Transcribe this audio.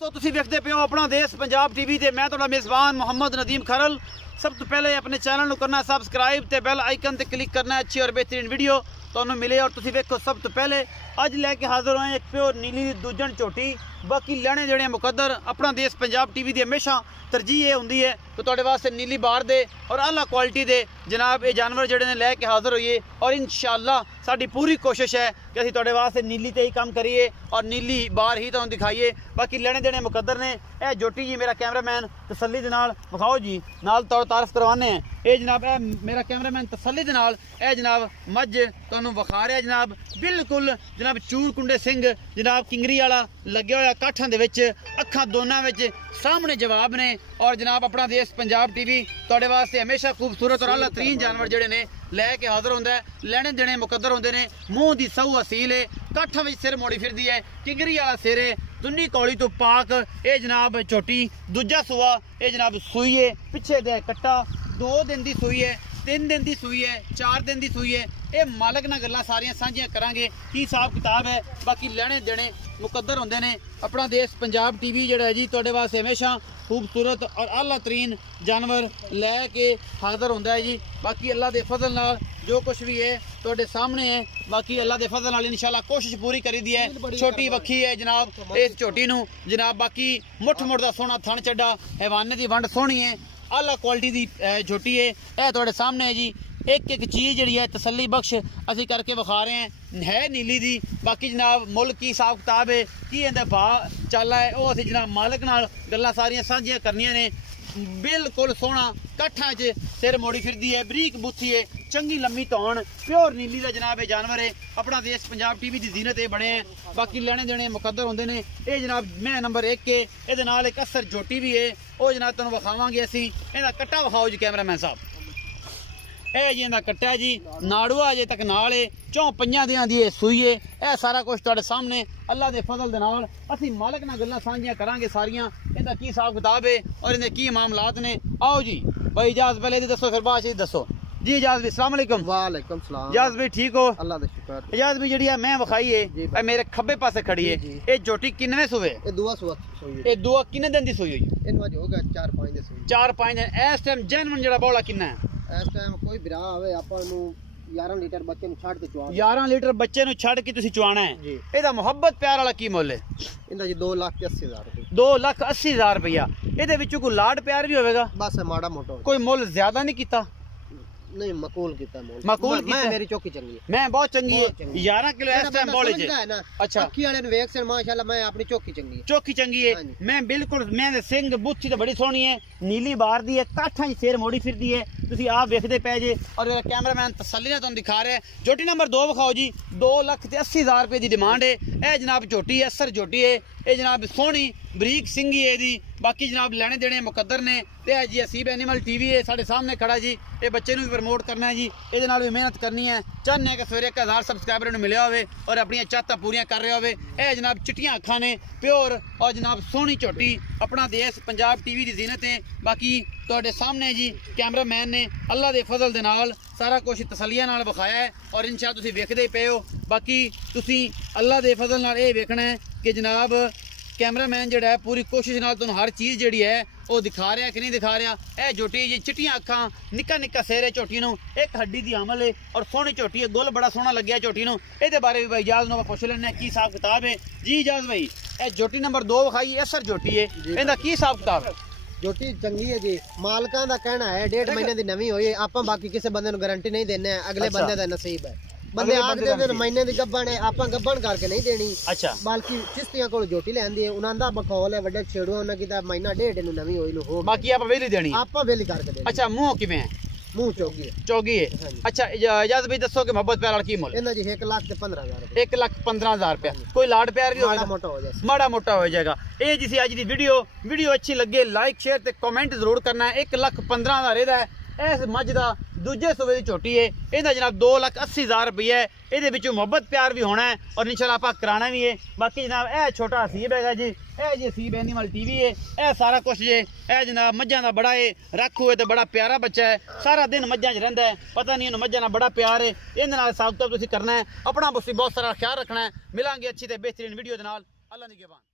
तो तुसी देखते पे हो अपना देश पंजाब टीवी ते मैं तुहाडा मेज़बान मोहम्मद नदीम खरल। सब तो पहले अपने चैनल करना सबसक्राइब ते बेल आइकन ते क्लिक करना अच्छी और बेहतरीन वीडियो तुहानू मिले। और तुसी देखो सब तो पहले अज लैके हाजिर होए एक प्योर नीली दूजन झोटी। बाकी लैने जेहड़े मुकद्दर अपना देश पंजाब टीवी की हमेशा तरजीह ये होंदी है तो तुहाडे वास्ते नीली बार दे और आला क्वालिटी दे जनाब ये जानवर जेहड़े ने लैके हाजिर होइए। और इंशाअल्लाह साडी पूरी कोशिश है कि असीं तुहाडे वास्ते नीली ते ही काम करिए और नीली बार ही तुहानू दिखाइए। बाकी लैने देने मुकद्दर ने यह झोटी जी मेरा कैमरामैन तसल्ली दे नाल विखाओ जी, नाल तारफ करवाने हैं। ये जनाब ए मेरा कैमरामैन तसल्ली दे नाल ए जनाब मझ तुहानू विखा रहा जनाब बिल्कुल जनाब चूर कुंडे सिंह जनाब किंगरी वाला लगे होया काठां दे विच अखां दोनां विच सामने जवाब ने। और जनाब अपना देश पंजाब टीवी तुहाडे वास्ते हमेशा खूबसूरत और आला तरीन जानवर जेहड़े ने लैके हाजिर होंदा है। लैने देने मुकद्दर होंदे ने। मूँह दी सऊ असील है, काठां विच सिर मोड़ी फिरदी है, किंगरी वाला सिर है, दुन्नी कौली तो पाक ये जनाब झोटी दूजा सूआ ये जनाब सूई है, पिछे दे कट्टा 2 दिन की सूई है, 3 दिन की सूई है, 4 दिन की सूई है। ये मालक नाल गल्लां सारियां सांझियां करांगे की हिसाब किताब है। बाकी लैने देने मुकद्दर होंदे ने। अपना देश पंजाब टीवी जिहड़ा है जी तुहाडे वास्ते हमेशा खूबसूरत और आला तरीन जानवर लैके हाजिर होंदा है जी। बाकी अल्लाह दे फजल नाल जो कुछ भी है तुहाडे सामने है। बाकी अल्लाह दे फजल नाल इंशाअल्लाह कोशिश पूरी करी दी है। छोटी वक्खी है जनाब इस झोटी नू जनाब। बाकी मुठ मुठ दा सोहना थन चड्डा हैवाने दी वंड सोहनी है, आला क्वालिटी दी झोटी है। यह तुहाडे सामने है जी। एक एक चीज़ जी है तसल्ली बख्श असी करके विखा रहे हैं है नीली दी। बाकी जनाब मुल्क की हिसाब किताब है की इहदा भाव चल है वह असी जनाब मालक नाल गल्लां सारियां सांझियां करनियां ने। बिल्कुल सोहना काठां च सिर मोड़ी फिरदी है, बरीक बुत्थी है, चंगी लम्मी धौन, प्योर नीली का जनाब ये जानवर है। अपना देश पंजाब टीवी की जीनत ये बने हैं। बाकी लैने देने मुकद्दर होंदे ने। ये जनाब मैं नंबर 1 है। ये नाल एक असर झोटी भी है वो जनाब तुहानू विखावांगे असी। इहदा कट्टा विखाओ जी कैमरामैन साहब। यह जी इहदा कट्टा जी नाड़ुआ अजे तक नाल है, 4-5 दिनां दी सूई है। यह सारा कुछ तुहाडे सामने अल्लाह दे फजल दे नाल असीं मालक नाल गल्लां सांझियां करांगे सारियां। इहदा की हिसाब किताब है और इहदे की मामलात ने। आओ जी भाई इजाज़ पहले दसो फिर बाद दसो जी। इजाज़ भी अस्सलाम वालेकुम। वालेकुम सलाम। इजाज़ भी ठीक हो? अल्लाह दा शुक्र। इजाज़ भी जी मैं विखाई है मेरे खब्बे पासे खड़ी है। ये झोटी किन्नवे सूए? ये दुआ सूआ सोई ये दुआ किन्ने दिन दी सूई हुई? इन वज हो गया 4-5 दिन सूई। 4-5 दिन। इस टाइम जेनवन जेड़ा बौला किन्ना है? इस टाइम कोई बिरा आवे ਆਪਾਂ ਨੂੰ 11 लीटर बच्चे ਨੂੰ ਛੱਡ ਕੇ ਚਵਾਣਾ। 11 लीटर बच्चे ਨੂੰ ਛੱਡ ਕੇ ਤੁਸੀਂ ਚਵਾਣਾ ਹੈ। ਇਹਦਾ ਮੁਹੱਬਤ ਪਿਆਰ ਵਾਲਾ ਕੀ ਮੁੱਲ ਹੈ? ਇਹਦਾ ਜੀ 2,80,000 ਰੁਪਏ। 2,80,000 ਰੁਪਇਆ। ਇਹਦੇ ਵਿੱਚੋਂ ਕੋਈ ਲਾਡ ਪਿਆਰ ਵੀ ਹੋਵੇਗਾ? ਬਸ ਮਾੜਾ ਮੋਟਾ। ਕੋਈ ਮੁੱਲ ਜ਼ਿਆਦਾ ਨਹੀਂ ਕੀਤਾ? नहीं मकूल किया मोल। मकूल किया। मेरी चौकी चंगी है। मैं बहुत चंगी है 11 किलो इस टाइम बोले जे। अच्छा अखी वाले ने वेख से माशाल्लाह मैं अपनी चौकी चंगी है। चौकी चंगी है। मैं बिल्कुल मैं सिंह बुत्थी तो बड़ी सोहनी है, नीली बार दी है, काठां सिर मोड़ी फिरदी है। तुसी आप वेखदे पे जे और कैमरामैन तसल्ली नाल तुहानू दिखा रहा है। झोटी नंबर 2 विखाओ जी। 2,80,000 रुपए की डिमांड है। यह जनाब झोटी है, असर झोटी है। ये जनाब सोहनी बरीक सिंगी है दी। बाकी जनाब लैने देने मुकद्दर ने। ते जी असीब एनिमल टीवी है साढ़े सामने खड़ा जी। ये बच्चे भी प्रमोट करना है जी, ये भी मेहनत करनी है। चाहने कि सवेरे 1000 सबसक्राइबर मिले होवे और अपनी चाहता पूरियां कर रहे होवे। यह जनाब चिट्टियां अखां ने प्योर और जनाब सोहनी झोटी अपना देश पंजाब टीवी की जीनत है। बाकी तुहाडे सामने जी कैमरामैन ने अल्लाह दे फजल दे नाल सारा कुछ तसलिया नाल विखाया है और इंशाअल्लाह तुसीं वेखदे ही पे हो। बाकी तुसीं अल्लाह दे फजल नाल ये वेखना है कि जनाब कैमरामैन जिहड़ा है पूरी कोशिश नाल तुहानूं हर चीज़ जिहड़ी है वो दिखा रहा कि नहीं दिखा रहा। यह झोटी जी चिट्टियां अखां, निक्का निक्का सिर है झोटी नूं, एक हड्डी दी अमल है और सोहनी झोटी है। गुल बड़ा सोहना लग्या झोटी नूं। इहदे बारे भी भाई इजाज़ नूं पुछ लैने की हिसाब किताब है जी। इजाज़ भाई यह झोटी नंबर 2 विखाई असर झोटी है, इहदा की हिसाब किताब है? झोटी चंगी है जी। मालकां दा कहना है 1.5 महीने दी नवी होई है। आपां बाकी किसी बंदे नूं गारंटी नहीं देने, अगले बंदे दा नसीब है। बंदे आखदे महीने दी गब्बन है, आपां गब्बन करके नहीं देनी। अच्छा बल्कि चिश्तियां कोल झोटी लैंदी है, उन्हां दा बखौल है वड्डे छेड़ुआ उन्हां कीता महीना 1.5 नूं नवी होई नूं हो। बाकी आप वेली देनी? आपां वेली करके देनी। अच्छा मुंह किवें है? मुंह चौगी है। चौगी है। अच्छा इजाज़त भाई दसो कि मोहब्बत प्यार वाला की मुल्ल? इन्हां जी 1,15,000 रुपए। 1,15,000 रुपया। कोई लाड प्यार भी होगा? मोटा हो जाए, माड़ा मोटा हो जाएगा। ये जिसी अज की वीडियो अच्छी लगे लाइक शेयर ते कमेंट जरूर करना है। 1,15,000 ਇਹਦਾ इस मझ का दूजे सूबे की झोटी है। ਇਹਦਾ जनाब 2,80,000 रुपया है। ਇਹਦੇ ਵਿੱਚੋਂ ਮੁਹੱਬਤ प्यार भी होना है और इंशाल्लाह आप कराना भी है। बाकी जनाब यह छोटा हसीब है जी, यह जी हसीब एनिमल टीवी है। यह सारा कुछ जे यह जनाब मझां का बड़ा है, रखो है तो बड़ा प्यारा बच्चा है, सारा दिन मझां च रहिंदा है, पता नहीं इन्हूं मझां नाल बड़ा प्यार है। इहदे नाल हिसाब किताब तुसीं करना है, अपना बहुत सारा ख्याल रखना है। मिलांगे अच्छी ते बेहतरीन वीडियो दे नाल। अल्लाह निगहबान।